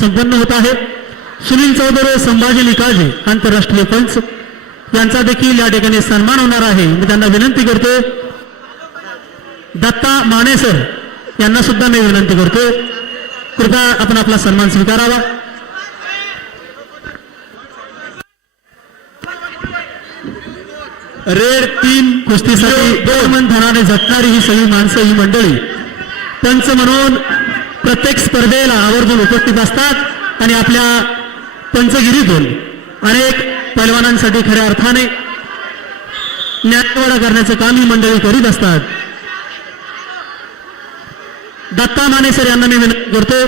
संपन्न होत आहे सुनील चौधरी संभाजी निकाळजे आंतरराष्ट्रीय पंच यांचा देखील या ठिकाणी सन्मान होणार आहे. मी त्यांना विनंती करतो दत्ता माने सर यांना सुद्धा मी विनंती करतो. कृपया आपण आपला सन्मान स्वीकारावा. रेड तीन कुस्तीसाठी दोन धनाने झटणारी ही सगळी माणसं ही मंडळी. पंच म्हणून प्रत्येक स्पर्धेला आवर्जून उपस्थित असतात आणि आपल्या पंचगिरीतून अनेक पैलवानांसाठी खऱ्या अर्थाने न्यायवाडा करण्याचं काम ही मंडळी करीत असतात. दत्ता माने सर यांना मी विनंती करतो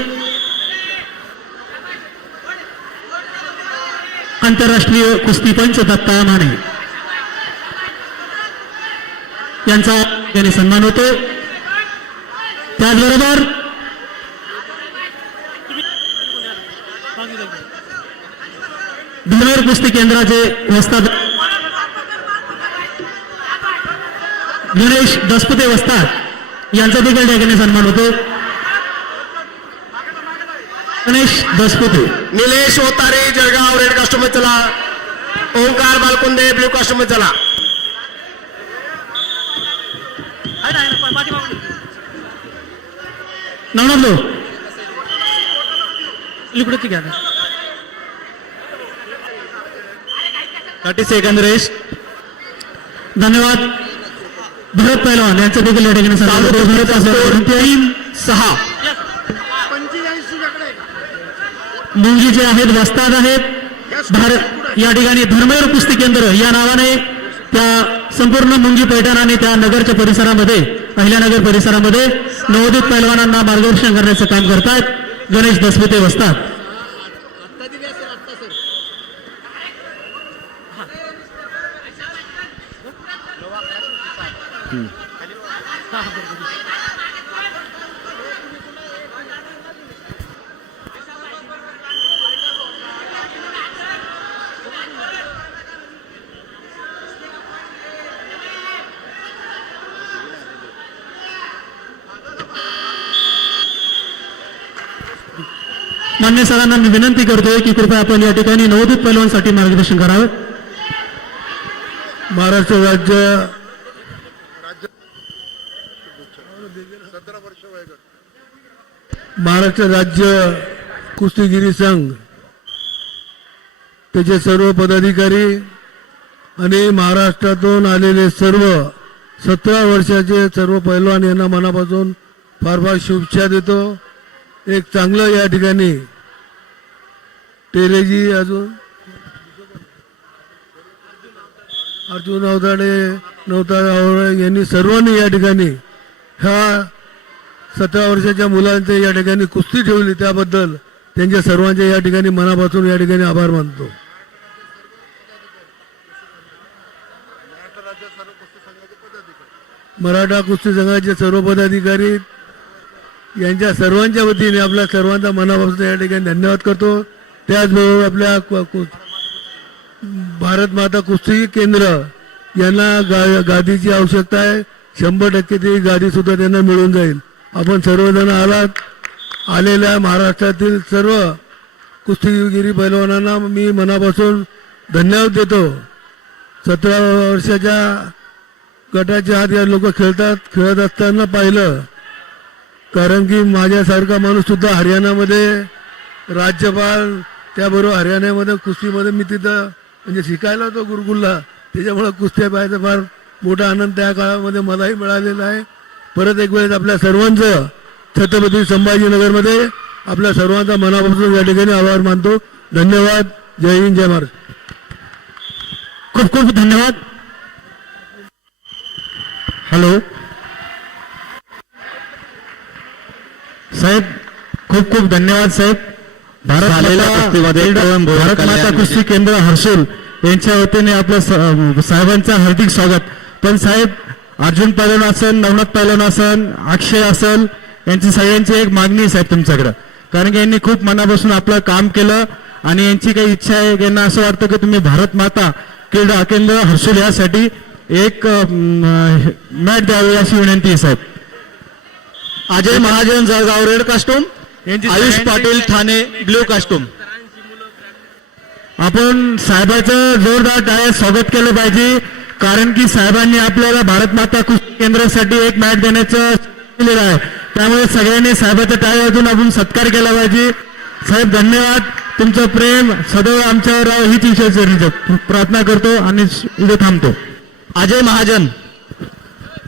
आंतरराष्ट्रीय कुस्ती पंच दत्ता माने यांचा याने सन्मान होतो. त्याचबरोबर भिनोर कुस्ती केंद्राचे वस्ताद गणेश दसपुते वस्ताद यांचा देखील ठिकाणी सन्मान होतो. गणेश दसपुते. निलेश ओतारे जळगाव रेड कास्टूम चला. ओंकार बालकुंदे ब्ल्यू कास्टूम चला. नवनाथ इकडे घ्या थर्टी सेकंद रेस धन्यवाद. भरत पैलवान यांचं देखील या ठिकाणी तीन सहा. मुंगी जे आहेत वस्ताद आहेत. भारत या ठिकाणी धर्मवीर कुस्ती केंद्र या नावाने त्या संपूर्ण मुंगी पैठण आणि त्या नगरच्या परिसरामध्ये अहिल्यानगर परिसरामध्ये नवोदित पैलवानांना मार्गदर्शन करण्याचं काम करतायत. गणेश दसपुते वस्ताद. मान्य सरांना मी विनंती करतोय की कृपया आपण या ठिकाणी नवोदित पैलवांसाठी मार्गदर्शन करावं. महाराष्ट्र राज्य महाराष्ट्र राज्य कुस्तीगिरी संघ त्याचे सर्व पदाधिकारी आणि महाराष्ट्रातून आलेले सर्व सतरा वर्षाचे सर्व पैलवान यांना मनापासून फार फार शुभेच्छा देतो. एक चांगलं या ठिकाणी. टेरेजी अजून. अर्जुन अवताडे नवताडे यांनी सर्वांनी या ठिकाणी ह्या सतरा वर्षाच्या मुलांचे या ठिकाणी कुस्ती ठेवली त्याबद्दल त्यांच्या सर्वांचे या ठिकाणी मनापासून या ठिकाणी आभार मानतो. मराठा कुस्ती संघाचे सर्व पदाधिकारी यांच्या सर्वांच्या वतीने आपल्या सर्वांचा मनापासून या ठिकाणी धन्यवाद करतो. त्याचबरोबर आपल्या भारत माता कुस्ती केंद्र यांना गा गादीची आवश्यकता आहे. शंभर टक्के ती गादी सुद्धा त्यांना मिळून जाईल. आपण सर्वजण आलात. आलेल्या महाराष्ट्रातील सर्व कुस्तीगिरी पैलवानांना मी मनापासून धन्यवाद देतो. सतरा वर्षाच्या गटाच्या आत या लोक खेळतात खेळत असताना पाहिलं. कारण की माझ्यासारखा माणूससुद्धा हरियाणामध्ये राज्यपाल त्याबरोबर हरियाणामध्ये कुस्तीमध्ये मी तिथं म्हणजे शिकायला होतो गुरुकुलला. त्याच्यामुळं कुस्त्या पाहायचा फार मोठा आनंद त्या काळामध्ये मलाही मिळालेला आहे. परत एक वेळेस आपल्या सर्वांचं छत्रपती संभाजीनगरमध्ये आपल्या सर्वांचा मनापासून या ठिकाणी आभार मानतो. धन्यवाद. जय हिंद जय महाराष्ट्र खूप खूप धन्यवाद. हॅलो. साहेब खूप खूप धन्यवाद साहेब. भारत माता- कुस्ती केंद्र हर्सुल यांच्या वतीने आपलं स- साहेबांचं हार्दिक स्वागत. पण साहेब अर्जुन पैलवान असेल नवनाथ पैलवान असेल अक्षय असेल यांची सगळ्यांची एक मागणी आहे साहेब तुमच्याकडे. कारण की यांनी खूप मनापासून आपलं काम केलं आणि यांची काही इच्छा आहे यांना असं वाटतं की तुम्ही भारत माता क्रीडा केंद्र हर्सुल यासाठी एक मॅच द्यावी अशी विनंती आहे साहेब. अजय महाजन जळगाव रेड कास्टूम यांची आयुष पाटील ठाणे ब्ल्यू कास्टूम आपण साहेबाचं जोरदार टाळ्यात स्वागत केलं पाहिजे. कारण की साहेबांनी आपल्याला भारत माता कुस्ती केंद्रासाठी एक मॅच देण्याचं दिलेलं आहे. त्यामुळे सगळ्यांनी साहेबाच्या टाळ्या वाजून आपण सत्कार केला पाहिजे. साहेब धन्यवाद. तुमचं प्रेम सदैव आमच्यावर राहावं हीच ईश्वर प्रार्थना करतो आणि इथे थांबतो. अजय महाजन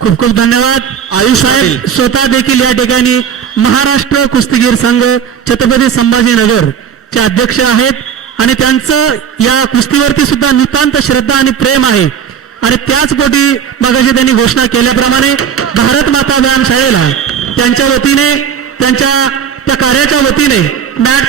खूप खूप धन्यवाद. आयुष साहेब स्वतः देखील या ठिकाणी महाराष्ट्र कुस्तीगीर संघ छत्रपती संभाजीनगर चे अध्यक्ष आहेत. आणि त्यांचं या कुस्तीवरती सुद्धा नितांत श्रद्धा आणि प्रेम आहे. आणि त्याच पोटी मगाशी त्यांनी घोषणा केल्याप्रमाणे भारत माता व्यायाम शाळेला त्यांच्या वतीने त्यांच्या त्या कार्याच्या वतीने मॅट